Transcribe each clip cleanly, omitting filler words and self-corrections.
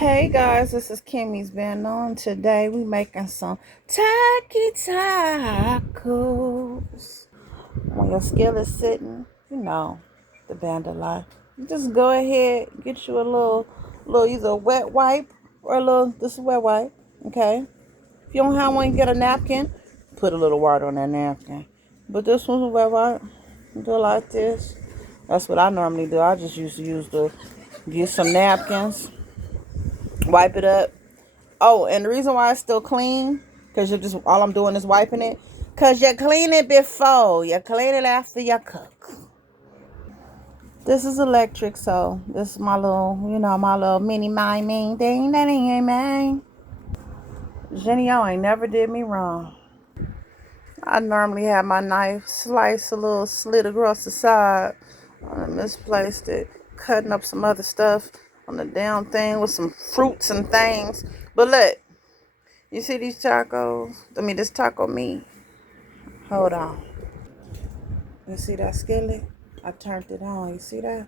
Hey guys, this is Kimmy's Bando, and today we making some tacky tacos. When your skillet is sitting, the Bando life. You just go ahead, get you a little either a wet wipe or this is wet wipe, okay? If you don't have one, get a napkin, put a little water on that napkin. But this one's a wet wipe. Do it like this. That's what I normally do. I just used to get some napkins, wipe it up. Oh, and the reason why it's still clean, because you're just, all I'm doing is wiping it. Because you clean it before, you clean it after you cook. This is electric, so this is my little mini mine thing. That ain't mine. Jenny, y'all ain't never did me wrong. I normally have my knife slice a little slit across the side. I misplaced it, cutting up some other stuff on the damn thing with some fruits and things. But look. You see these tacos? This taco meat. Hold on. You see that skillet? I turned it on. You see that?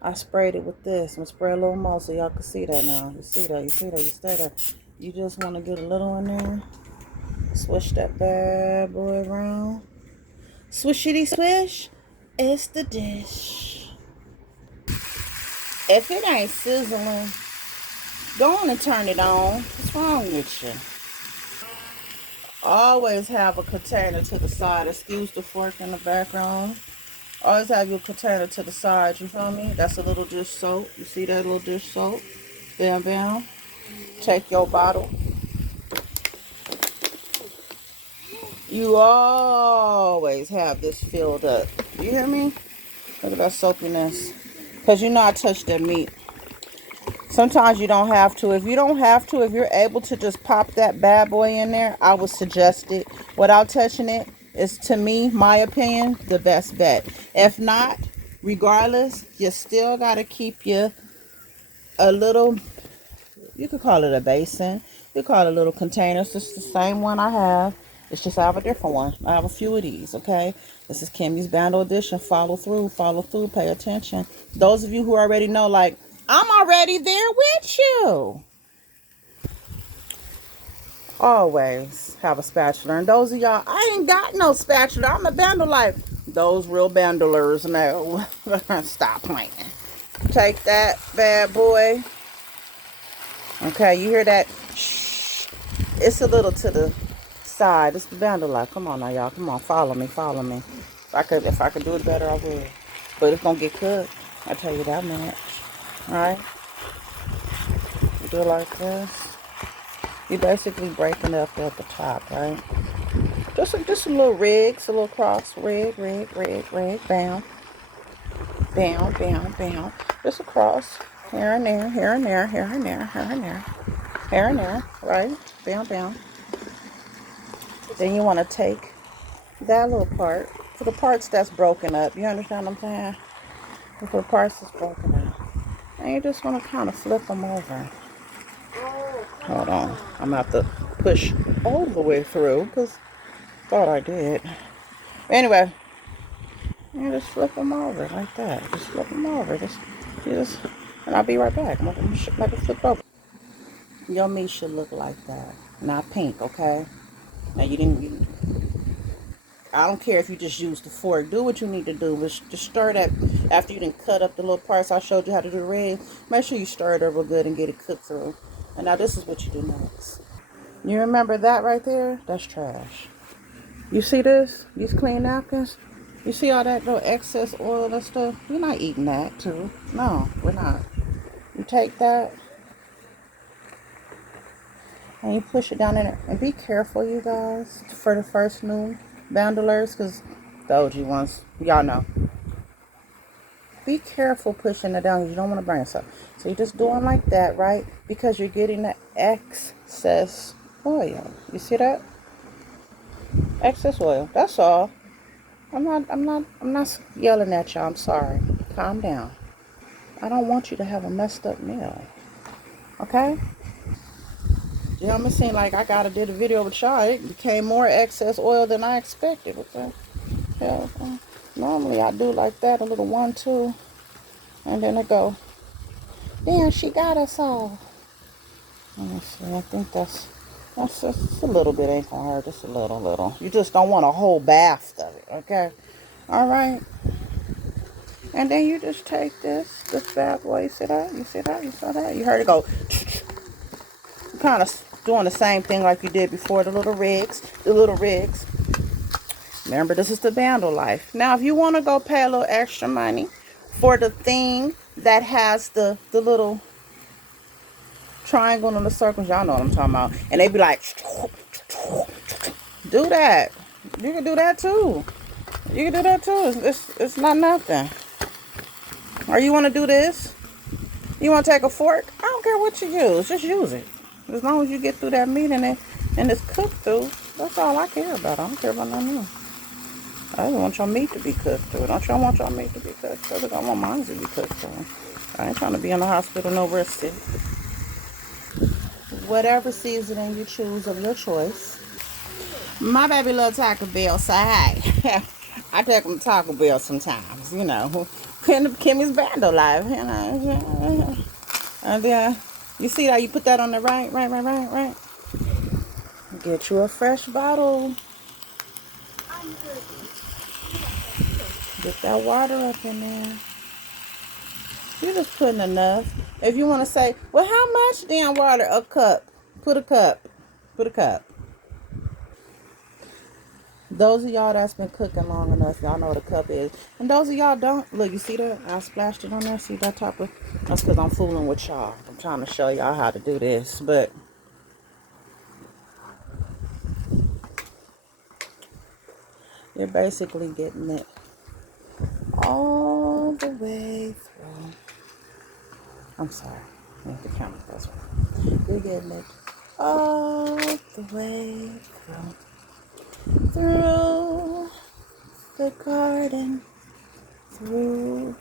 I sprayed it with this. I'm going to spray a little more so y'all can see that now. You see that? You see that? You see that? You just want to get a little in there. Swish that bad boy around. Swishity swish. It's the dish. If it ain't sizzling, go on and turn it on. What's wrong with you? Always have a container to the side. Excuse the fork in the background. Always have your container to the side. You feel me? That's a little dish soap. You see that little dish soap? Bam, bam. Take your bottle. You always have this filled up. You hear me? Look at that soapiness. Because I touched that meat. Sometimes you don't have to. If you're able to just pop that bad boy in there, I would suggest it without touching it. It's, to me, my opinion, the best bet. If not, regardless, you still got to keep a little, you could call it a basin. You could call it a little container. It's just the same one I have. It's just I have a different one. I have a few of these, okay? This is Kimmy's Bando Edition. Follow through, pay attention. Those of you who already know, like, I'm already there with you. Always have a spatula. And those of y'all, I ain't got no spatula. I'm a bando like those real bandolers know. Stop playing. Take that bad boy. Okay, you hear that? Shh. It's a little to the side. It's the bando like. Come on now, y'all. Come on, follow me. If I could do it better, I would. But it's gonna get cooked. I tell you that much. All right. You do it like this. You're basically breaking it up at the top, right? Just a little rigs, a little cross, rig, bam, bam, bam, bam. Just a cross, here and there, here and there, here and there, here and there, here and there, right? Bam, bam. Then you want to take that little part, for the parts that's broken up, you understand what I'm saying? For the parts that's broken up. And you just want to kind of flip them over. Hold on, I'm going to have to push all the way through, because I thought I did. Anyway, you just flip them over like that. Just flip them over. And I'll be right back. I'm going to flip over. Your meat should look like that. Not pink, okay? Now, I don't care if you just use the fork. Do what you need to do. But just stir that after you didn't cut up the little parts I showed you how to do the red. Make sure you stir it over good and get it cooked through. And now this is what you do next. You remember that right there? That's trash. You see this? These clean napkins? You see all that little excess oil and stuff? We're not eating that too. No, we're not. You take that and you push it down in it. And be careful, you guys, for the first new bandolers, because the OG ones, y'all know. Be careful pushing it down. You don't want to burn yourself. So you're just doing like that, right? Because you're getting the excess oil. You see that? Excess oil. That's all. I'm not yelling at y'all. I'm sorry. Calm down. I don't want you to have a messed up meal. Okay? You know what I'm saying? Like, did a video with y'all. It became more excess oil than I expected. What the hell? Normally I do like that, a little 1, 2. And then it go, damn, she got us all. Let me see. I think that's just a little bit. Ain't gonna hurt. Just a little. You just don't want a whole bath of it. Okay. All right. And then you just take this bad boy. You see that? You see that? You saw that? You heard it go. Kind of doing the same thing like you did before. The little rigs. The little rigs. Remember, this is the Bando life. Now, if you want to go pay a little extra money for the thing that has the little triangle and the circles, y'all know what I'm talking about. And they be like, do that. You can do that too. You can do that too. It's not nothing. Or you want to do this? You want to take a fork? I don't care what you use. Just use it. As long as you get through that meat and it's cooked through, that's all I care about. I don't care about nothing else. I just want your meat to be cooked through. Don't y'all want your meat to be cooked through? I want mine to be cooked through. I ain't trying to be in the hospital nowhere sick. Whatever seasoning you choose of your choice. My baby loves Taco Bell, so hey, I take him to Taco Bell sometimes, you know. Kimmy's Bando life, you know. And you see that you put that on the right. Get you a fresh bottle. Get that water up in there. You're just putting enough. If you want to say, well, how much damn water? A cup. Put a cup. Put a cup. Those of y'all that's been cooking long enough, y'all know what a cup is. And those of y'all don't, look, you see that? I splashed it on there. See that top of? That's because I'm fooling with y'all. I'm trying to show y'all how to do this. But you're basically getting it all the way through. I'm sorry. I have the camera this way. You're getting it all the way through the garden, through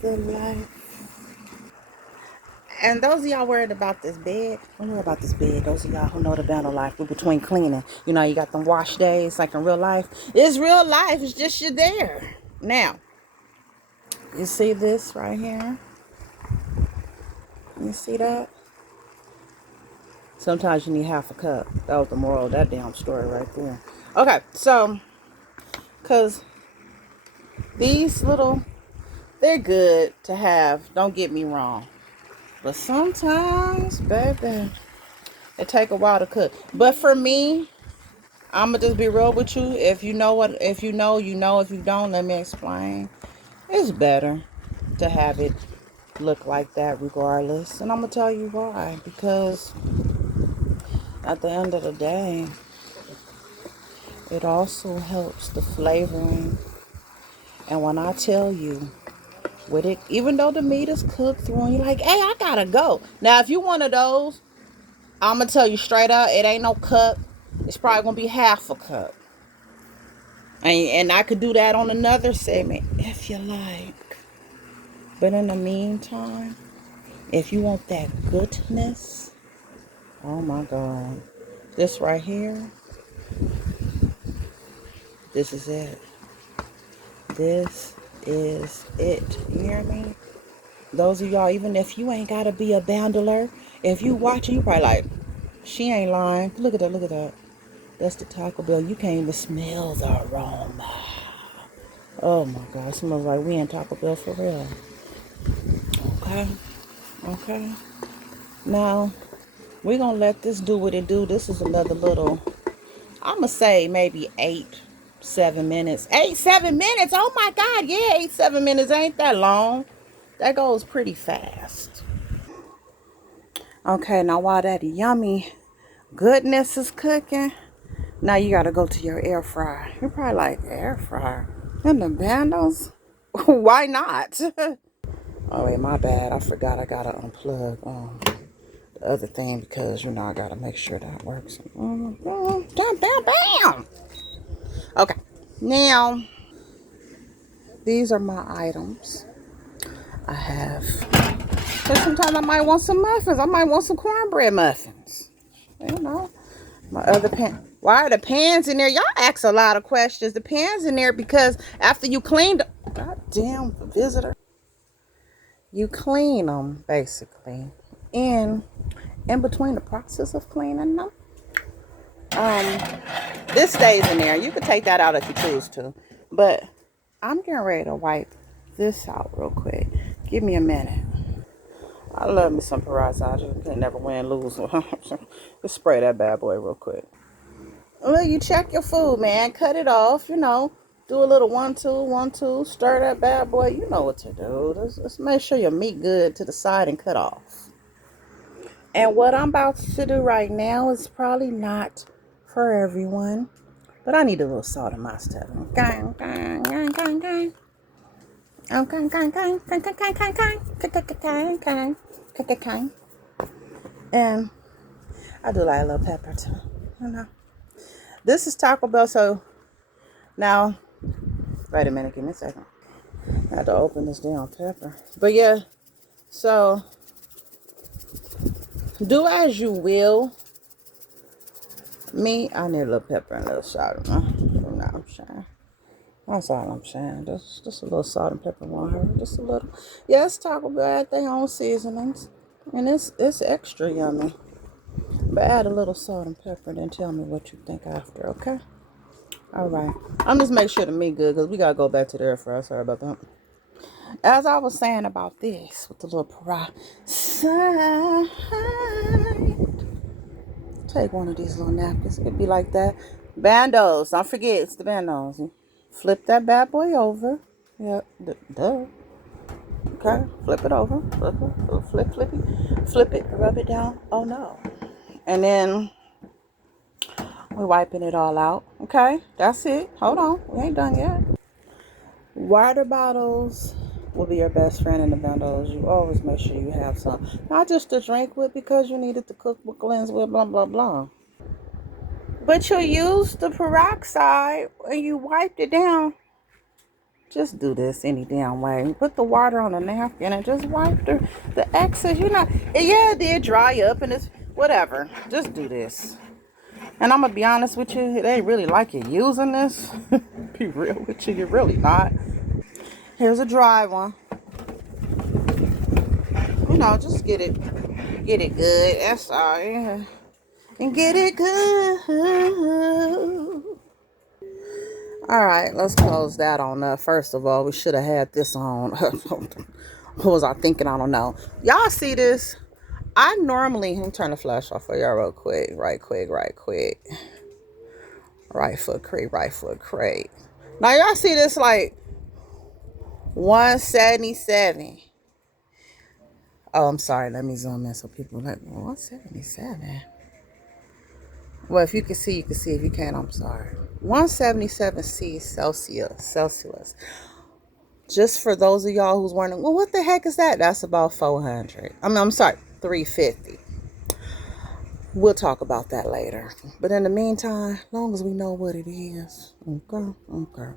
the life. And those of y'all worried about this bed, don't worry about this bed. Those of y'all who know the battle life, we're between cleaning. You know, you got them wash days like in real life. It's real life. It's just you're there. Now, you see this right here? You see that? Sometimes you need half a cup. That was the moral of that damn story right there. Okay, so, because these little, they're good to have. Don't get me wrong. But sometimes, baby, it take a while to cook. But for me, I'm going to just be real with you. If you know what, if you know, you know. If you don't, let me explain. It's better to have it look like that regardless. And I'm going to tell you why. Because at the end of the day, it also helps the flavoring. And when I tell you, with it, even though the meat is cooked through and you're like, hey, I gotta go. Now, if you one of those, I'm gonna tell you straight up, it ain't no cup. It's probably gonna be half a cup. And I could do that on another segment if you like. But in the meantime, if you want that goodness, oh my God. This right here, this is it. This is it. You hear me? Those of y'all, even if you ain't gotta be a bandler, if you watching, you probably like, she ain't lying. Look at that, look at that. That's the Taco Bell. You can't even smell the aroma. Oh my God, it smells like we in Taco Bell for real. Okay, okay. Now, we're gonna let this do what it do. This is another little, I'ma say maybe 7 minutes. 7 minutes, oh my God, yeah, 7 minutes ain't that long. That goes pretty fast. Okay, now while that yummy goodness is cooking, now you gotta go to your air fryer. You're probably like, air fryer? And the Bandos? Why not? Oh wait, my bad. I forgot I gotta unplug the other thing because you know I gotta make sure that works. Bam, bam, bam. Okay, now these are my items. I have. But sometimes I might want some muffins. I might want some cornbread muffins. You know, my other pan. Why are the pans in there? Y'all ask a lot of questions. The pans in there because after you cleaned, goddamn visitor, you clean them basically, and in between the process of cleaning them. Um, this stays in there. You could take that out if you choose to. But I'm getting ready to wipe this out real quick. Give me a minute. I love me some peroxide. You can never win, lose. Just spray that bad boy real quick. Well, you check your food, man. Cut it off, you know. Do a little 1, 2, 1, 2. Stir that bad boy. You know what to do. Just make sure your meat good to the side and cut off. And what I'm about to do right now is probably not for everyone. But I need a little salt in my stuff. And I do like a little pepper too. You know. This is Taco Bell, so now, wait a minute, give me a second. I have to open this damn pepper. But yeah, so do as you will. Me, I need a little pepper and a little salt. You know what I'm saying? That's all I'm saying. Just a little salt and pepper won't hurt. Just a little. Yes, Taco Bell add their own seasonings. And it's extra yummy. But add a little salt and pepper and then tell me what you think after, okay? Alright. I'm just making sure the meat good because we gotta go back to the air fryer. Sorry about that. As I was saying about this with the little peroxide. Take one of these little napkins. It'd be like that. Bandos. Don't forget, it's the bandos. Flip that bad boy over. Yep. Duh. Okay. Flip it over. Flip it. Rub it down. Oh no. And then we're wiping it all out. Okay. That's it. Hold on. We ain't done yet. Water bottles will be your best friend in the bandos. You always make sure you have some. Not just to drink with because you need it to cook with, cleanse with, blah, blah, blah. But you use the peroxide and you wiped it down. Just do this any damn way. Put the water on a napkin and just wipe the excess. You know, yeah, it did dry up and it's whatever. Just do this. And I'm going to be honest with you. It ain't really like you're using this. Be real with you. You're really not. Here's a dry one. You know, just get it good. That's all. Yeah. And get it good. All right, let's close that on up. First of all, we should have had this on. What was I thinking? I don't know. Y'all see this? I normally, let me turn the flash off for y'all real quick. Right quick. Right foot crate. Now y'all see this like 177. Oh, I'm sorry. Let me zoom in so people like 177. Well, if you can see, you can see. If you can't, I'm sorry. 177 Celsius. Just for those of y'all who's wondering, well, what the heck is that? That's about 400. I'm sorry, 350. We'll talk about that later. But in the meantime, as long as we know what it is. Okay.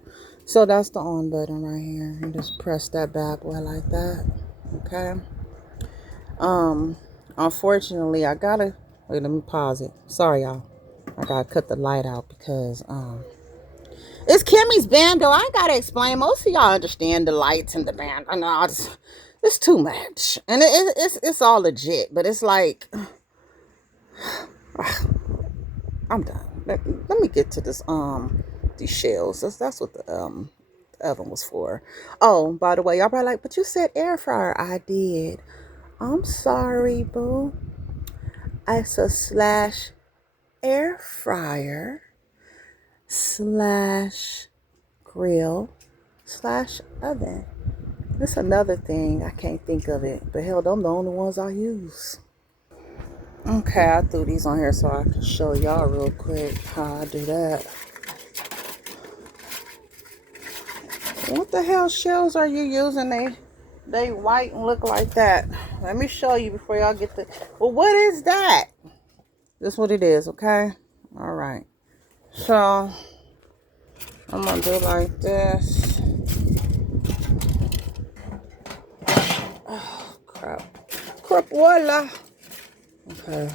So that's the on button right here. And just press that bad boy like that. Okay. Unfortunately, I gotta, wait, let me pause it. Sorry, y'all. I gotta cut the light out because, it's Kimmy's Bando. I ain't gotta explain. Most of y'all understand the lights and the band. I know it's too much, and it's all legit. But it's like I'm done. Let me get to this these shells. That's what the oven was for. Oh, by the way, y'all probably like, but you said air fryer. I did. I'm sorry, boo. It's a slash air fryer slash grill slash oven. That's another thing. I can't think of it. But hell, them the only ones I use. Okay, I threw these on here so I can show y'all real quick how I do that. What the hell shells are you using? They white and look like that. Let me show you before y'all get the... Well, what is that? This is what it is, okay? All right. So, I'm going to do it like this. Oh, crap. Voila. Okay.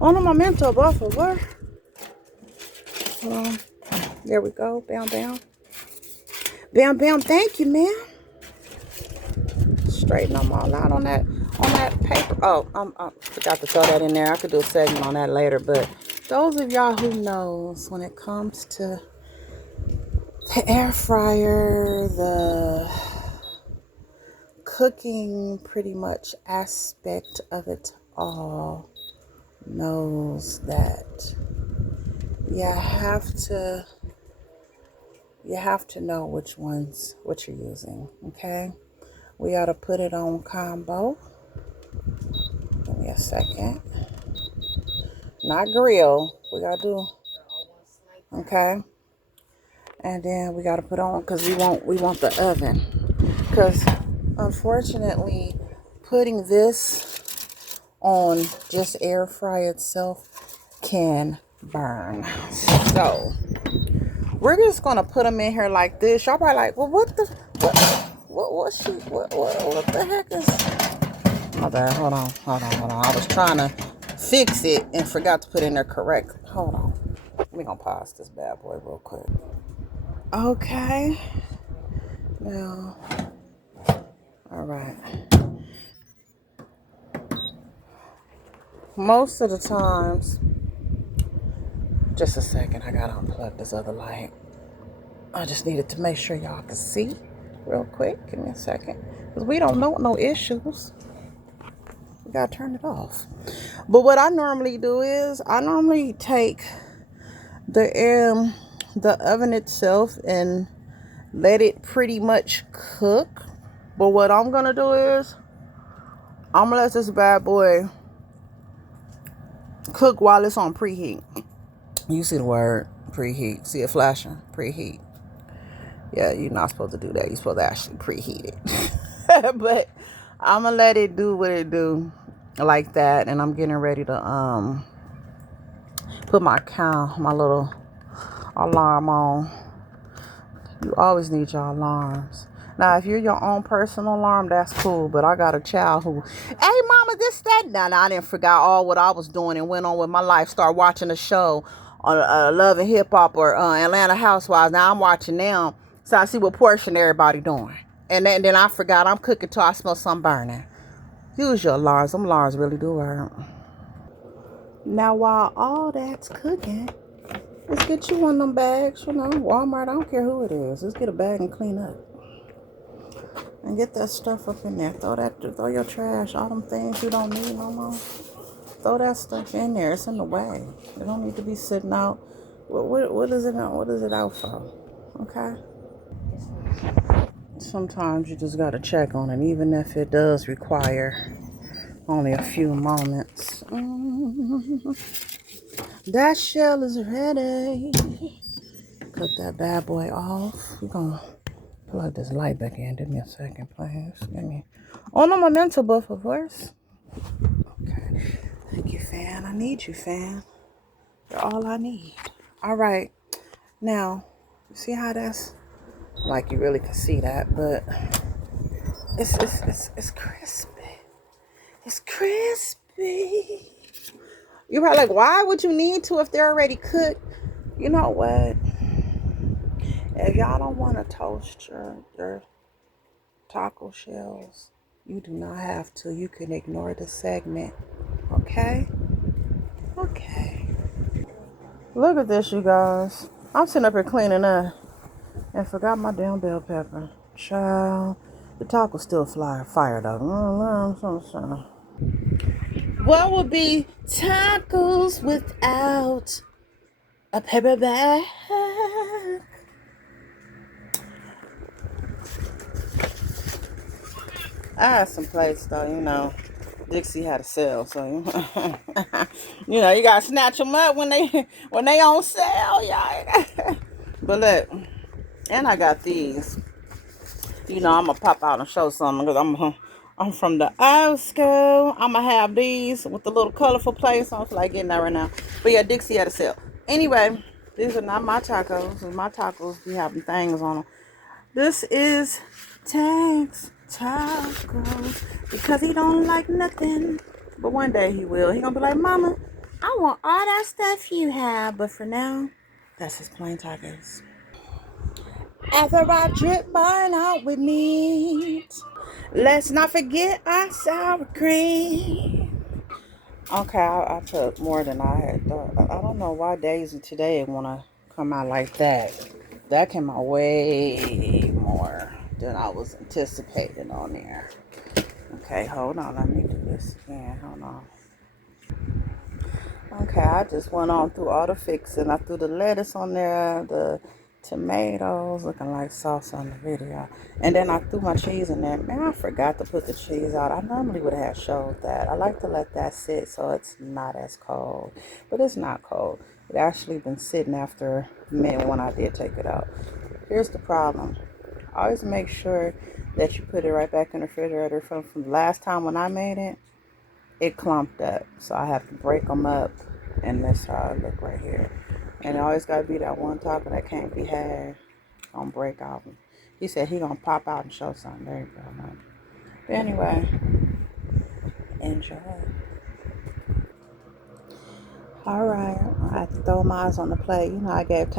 Un momento, por favor. There we go. Bam, bam. Bam, bam. Thank you, ma'am. straighten them all out on that paper. Oh, I forgot to throw that in there. I could do a segment on that later. But those of y'all who knows when it comes to the air fryer, the cooking pretty much aspect of it all, knows that you have to know what you're using. Okay, we ought to put it on combo. Give me a second. Not grill. We gotta do, okay, and then we gotta put on, because we want the oven, because unfortunately putting this on just air fry itself can burn. So we're just gonna put them in here like this. Y'all probably like, well, what the heck is? My bad. Hold on. I was trying to fix it and forgot to put in there correct. Hold on. We gonna pause this bad boy real quick. Okay. Now, all right. Most of the times, just a second. I gotta unplug this other light. I just needed to make sure y'all can see real quick. Give me a second. Because we don't know no issues. We gotta turn it off. But what I normally do is I normally take the oven itself and let it pretty much cook. But what I'm gonna do is I'm gonna let this bad boy cook while it's on preheat. You see the word preheat. See it flashing? Preheat. Yeah, you're not supposed to do that. You're supposed to actually preheat it. But I'm gonna let it do what it do like that. And I'm getting ready to put my little alarm on. You always need your alarms. Now, if you're your own personal alarm, that's cool. But I got a child who, hey, mama, this, that. Now, I didn't forget all what I was doing and went on with my life. Start watching a show on Love and Hip Hop or Atlanta Housewives. Now, I'm watching them. So I see what portion everybody doing. And then I forgot I'm cooking till I smell something burning. Use your alarms. Them alarms really do work. Now, while all that's cooking, let's get you one of them bags, Walmart, I don't care who it is. Let's get a bag and clean up. And get that stuff up in there. Throw your trash, all them things you don't need no more. Throw that stuff in there. It's in the way. It don't need to be sitting out. What is it out for? Okay? Sometimes you just gotta check on it, even if it does require only a few moments. That shell is ready. Cut that bad boy off. We're gonna plug this light back in. Give me a second, please. Oh, no, my mental buffer first. Okay. Thank you, fan. I need you, fan. You're all I need. All right. Now, you see how that's like, you really can see that, but it's crispy. It's crispy. You're probably like, why would you need to if they're already cooked? You know what? If y'all don't want to toast your taco shells, you do not have to. You can ignore the segment. Okay? Okay. Look at this, you guys. I'm sitting up here cleaning up and forgot my damn bell pepper. Child. The taco's still fired up. What would be tacos without a paper bag? I had some plates though, Dixie had a sale, so you gotta snatch them up when they on sale, y'all. But look, and I got these. I'm gonna pop out and show something because I'm from the old school. I'm gonna have these with the little colorful plates. I don't feel like getting that right now. But yeah, Dixie had a sale. Anyway, these are not my tacos. My tacos be having things on them. This is Tank's tacos because he don't like nothing. But one day he will. He gonna be like, Mama, I want all that stuff you have. But for now, that's his plain tacos. After I drip mine out with meat, Let's not forget our sour cream. Okay, I took more than I had thought. I don't know why Daisy today want to come out like that. That came out way more than I was anticipating on there. Okay, hold on. Let me do this again. Hold on. Okay, I just went on through all the fixing. I threw the lettuce on there, the tomatoes, looking like sauce on the video. And then I threw my cheese in there. Man, I forgot to put the cheese out. I normally would have showed that. I like to let that sit so it's not as cold. But it's not cold. It actually been sitting after a minute when I did take it out. Here's the problem. Always make sure that you put it right back in the refrigerator from the last time when I made it. It clumped up, so I have to break them up, and that's how I look right here. And it always gotta be that one topper that can't be had on break off. He said he gonna pop out and show something. There you go, man. But anyway, enjoy. All right, I have to throw mine on the plate. You know, I gave